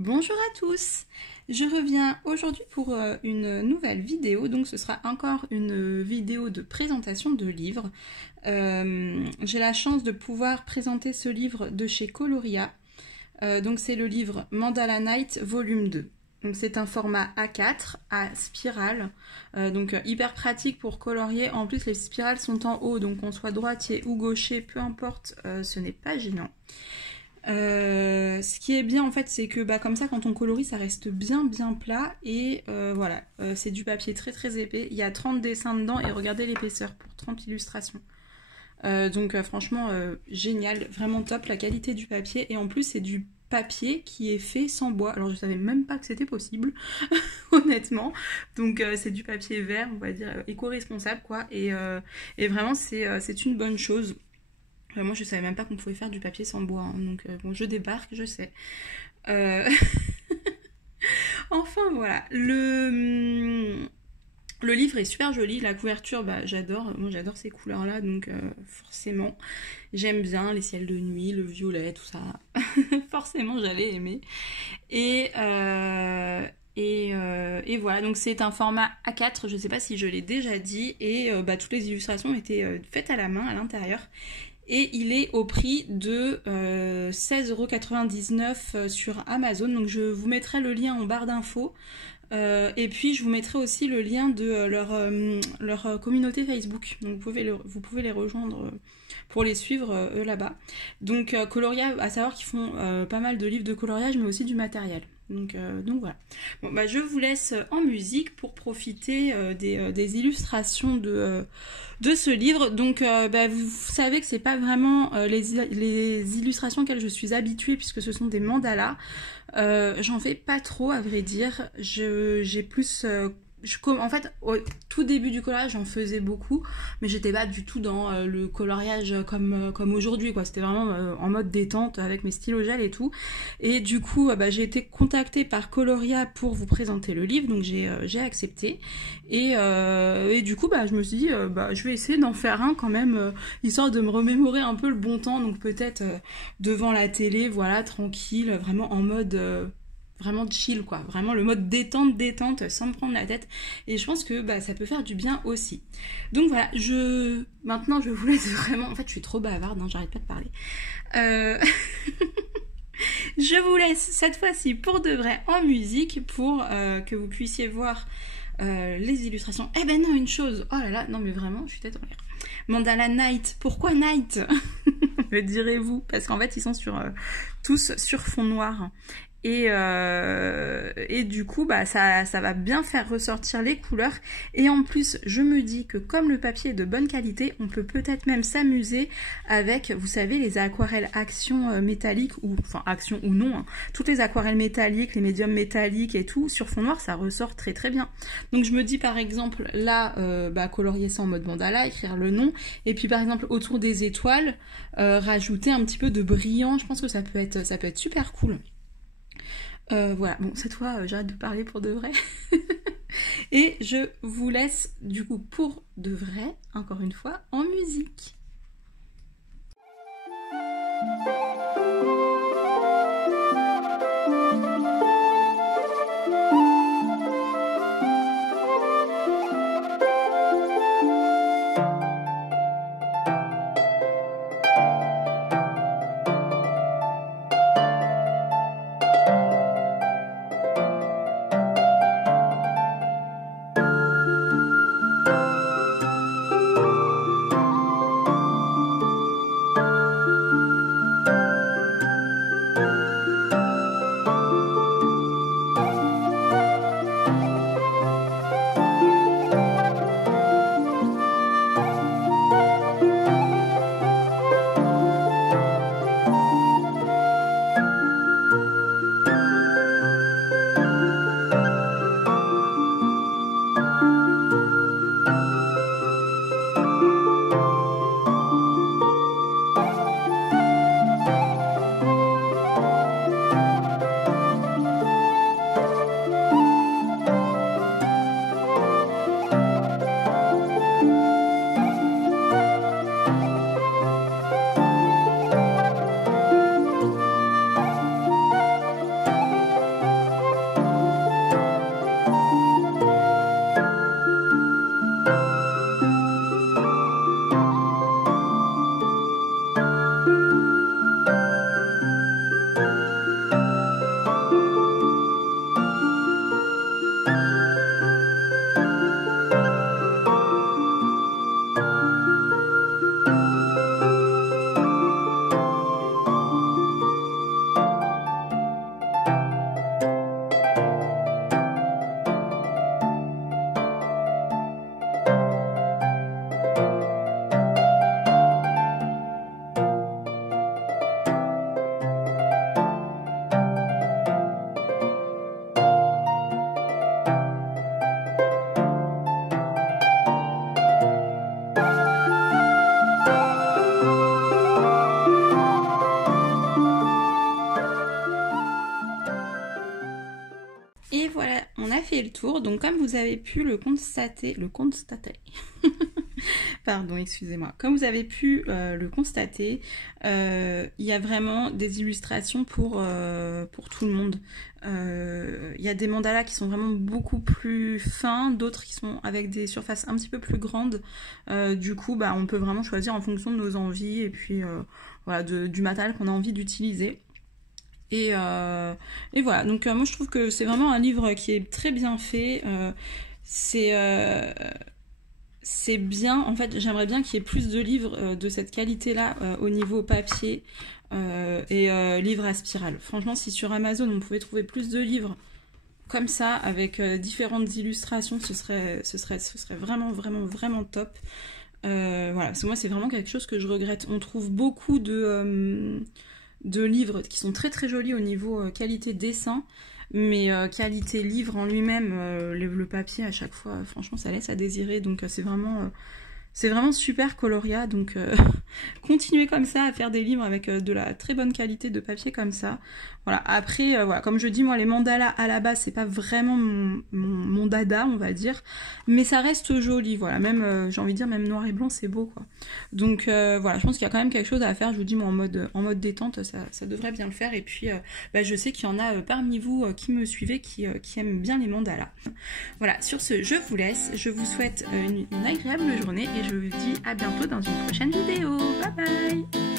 Bonjour à tous, je reviens aujourd'hui pour une nouvelle vidéo, donc ce sera encore une vidéo de présentation de livres. J'ai la chance de pouvoir présenter ce livre de chez Coloria, donc c'est le livre Mandala Night volume 2. Donc c'est un format A4 à spirale, donc hyper pratique pour colorier. En plus les spirales sont en haut, donc qu'on soit droitier ou gaucher, peu importe, ce n'est pas gênant. Ce qui est bien en fait, c'est que comme ça quand on colorie ça reste bien plat et voilà, c'est du papier très épais. Il y a 30 dessins dedans et regardez l'épaisseur pour 30 illustrations. Donc franchement génial, vraiment top la qualité du papier et en plus c'est du papier qui est fait sans bois. Alors je savais même pas que c'était possible honnêtement. Donc c'est du papier vert, on va dire éco-responsable quoi et vraiment c'est une bonne chose. Moi je savais même pas qu'on pouvait faire du papier sans bois, hein, donc bon je débarque, je sais. Enfin voilà, le livre est super joli, la couverture j'adore, moi j'adore ces couleurs là, donc forcément j'aime bien les ciels de nuit, le violet, tout ça, forcément j'allais aimer. Et voilà, donc c'est un format A4, je sais pas si je l'ai déjà dit, et toutes les illustrations étaient faites à la main à l'intérieur. Et il est au prix de 16,99€ sur Amazon. Donc je vous mettrai le lien en barre d'infos. Et puis je vous mettrai aussi le lien de leur communauté Facebook. Donc vous pouvez les rejoindre pour les suivre eux là-bas. Donc Coloria, à savoir qu'ils font pas mal de livres de coloriage mais aussi du matériel. Donc voilà. Bon, je vous laisse en musique pour profiter des illustrations de ce livre. Donc vous savez que c'est pas vraiment les illustrations auxquelles je suis habituée puisque ce sont des mandalas. J'en fais pas trop à vrai dire. J'ai plus en fait, au tout début du coloriage, j'en faisais beaucoup, mais j'étais pas du tout dans le coloriage comme aujourd'hui, quoi. C'était vraiment en mode détente avec mes stylos gel et tout. Et du coup, j'ai été contactée par Coloria pour vous présenter le livre, donc j'ai accepté. Et du coup, je me suis dit, je vais essayer d'en faire un quand même, histoire de me remémorer un peu le bon temps, donc peut-être devant la télé, voilà, tranquille, vraiment en mode vraiment chill quoi, vraiment le mode détente sans me prendre la tête et je pense que ça peut faire du bien aussi. Donc voilà, maintenant je vous laisse vraiment, en fait je suis trop bavarde, hein, j'arrête pas de parler. Je vous laisse cette fois-ci pour de vrai en musique pour que vous puissiez voir les illustrations. Eh ben non, une chose, oh là là, non mais vraiment je suis tête en l'air. Mandala Night, pourquoi Night me direz-vous, parce qu'en fait ils sont tous sur fond noir. Et du coup ça va bien faire ressortir les couleurs et en plus je me dis que comme le papier est de bonne qualité, on peut peut-être même s'amuser avec, vous savez, les aquarelles action métalliques ou enfin action ou non, hein, toutes les aquarelles métalliques, les médiums métalliques et tout sur fond noir, ça ressort très bien. Donc je me dis par exemple là colorier ça en mode mandala, écrire le nom et puis par exemple autour des étoiles rajouter un petit peu de brillant, je pense que ça peut être super cool. Voilà, bon cette fois j'arrête de parler pour de vrai. Et je vous laisse du coup pour de vrai, encore une fois, en musique. on a fait le tour. Donc comme vous avez pu le constater, pardon, excusez-moi. Comme vous avez pu le constater, il y a vraiment des illustrations pour tout le monde. Il y a des mandalas qui sont vraiment beaucoup plus fins, d'autres qui sont avec des surfaces un petit peu plus grandes. Du coup, bah, on peut vraiment choisir en fonction de nos envies et puis voilà, du matériel qu'on a envie d'utiliser. Et voilà, donc moi je trouve que c'est vraiment un livre qui est très bien fait. C'est bien, en fait j'aimerais bien qu'il y ait plus de livres de cette qualité-là au niveau papier et livres à spirale. Franchement, si sur Amazon on pouvait trouver plus de livres comme ça, avec différentes illustrations, ce serait vraiment, vraiment, vraiment top. Voilà, parce que moi c'est vraiment quelque chose que je regrette. On trouve beaucoup de livres qui sont très très jolis au niveau qualité dessin, mais qualité livre en lui-même, le papier à chaque fois, franchement ça laisse à désirer, donc c'est vraiment super Coloria, donc continuez comme ça à faire des livres avec de la très bonne qualité de papier comme ça. Voilà, après, voilà, comme je dis, moi les mandalas à la base c'est pas vraiment mon dada, on va dire, mais ça reste joli, voilà, même j'ai envie de dire même noir et blanc c'est beau quoi. Donc voilà, je pense qu'il y a quand même quelque chose à faire, je vous dis moi en mode détente, ça devrait bien le faire. Et puis bah, je sais qu'il y en a parmi vous qui me suivez qui aiment bien les mandalas. Voilà, sur ce je vous laisse, je vous souhaite une agréable journée et je vous dis à bientôt dans une prochaine vidéo. Bye bye.